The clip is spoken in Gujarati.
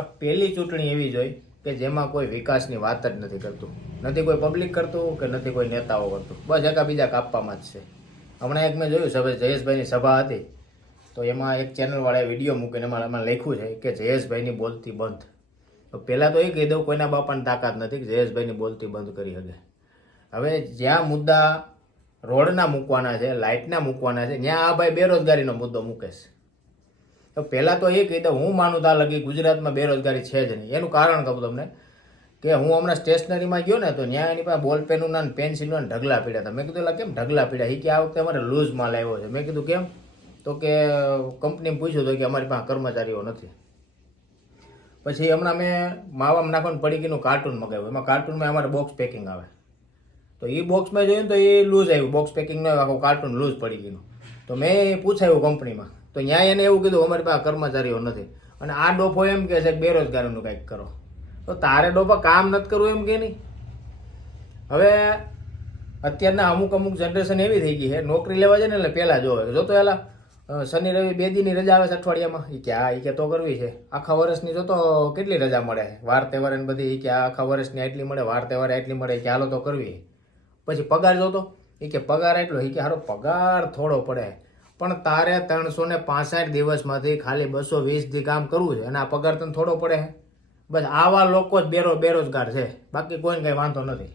આ પહેલી ચૂંટણી એવી જોઈ કે જેમાં કોઈ વિકાસની વાત જ નથી કરતું, નથી કોઈ પબ્લિક કરતું કે નથી કોઈ નેતાઓ કરતું, બસ એકાબીજા કાપવામાં જ છે. હમણાં એક મેં જોયું સભા જયેશભાઈની સભા હતી, તો એમાં એક ચેનલવાળાએ વિડીયો મૂકીને એમાં લખ્યું છે કે જયેશભાઈની બોલતી બંધ. તો પહેલાં તો એ કહી દઉં, કોઈના બાપાની તાકાત નથી કે જયેશભાઈની બોલતી બંધ કરી શકે. હવે જ્યાં મુદ્દા રોડના મૂકવાના છે, લાઇટના મૂકવાના છે, ત્યાં આ ભાઈ બેરોજગારીનો મુદ્દો મૂકે છે. તો પહેલાં તો એ કહી દઉં, હું માનું ત્યાં લગી ગુજરાતમાં બેરોજગારી છે જ નહીં. એનું કારણ કહું તમને કે હું હમણાં સ્ટેશનરીમાં ગયો ને, તો ત્યાં એની પાસે બોલપેનના ને પેન્સિલના ઢગલા પીડ્યા હતા. મેં કીધું એટલે કેમ ઢગલા પીડ્યા? એ કે આ વખતે અમારે લૂઝ માલ આવ્યો છે. મેં કીધું કેમ? તો કે કંપનીમાં પૂછ્યું તો કે અમારી પાસે કર્મચારીઓ નથી. પછી હમણાં મેં માવામાં નાખવાનું પડીકીનું કાર્ટૂન મગાવ્યું. એમાં કાર્ટૂનમાં અમારે બોક્સ પેકિંગ આવે, તો એ બોક્સમાં જોયું તો એ લૂઝ આવ્યું, બોક્સ પેકિંગ ન આખું કાર્ટૂન લૂઝ પડી ગયું. તો મેં પૂછાયું કંપનીમાં, તો ત્યાં એને એવું કીધું અમારી પાસે કર્મચારીઓ નથી. અને આ ડોફો એમ કહે છે કે બેરોજગારીનું કંઈક કરો. તો તારે ડોફા કામ નથી કરવું એમ કે નહીં? હવે અત્યારના અમુક જનરેશન એવી થઈ ગઈ છે, નોકરી લેવા જાય ને એટલે પહેલાં જોવે, જોતો એલા શનિ રવિ 2 દીની રજા આવે છે અઠવાડિયામાં, એ કે હા, એ કે તો કરવી છે. આખા વર્ષની જોતો કેટલી રજા મળે, વાર તહેવાર ને બધી, એ કે આખા વર્ષની આટલી મળે, વાર તહેવારે આટલી મળે, કે હાલો તો કરવી. પછી પગાર જોતો, એ કે પગાર એટલો, એ કે હારો પગાર થોડો પડે, પણ તારે 365 દિવસમાંથી ખાલી 220 દી કામ કરવું છે અને આ પગાર તને થોડો પડે. બસ આવા લોકો જ બેરોજગાર છે, બાકી કોઈને કંઈ વાંધો નથી.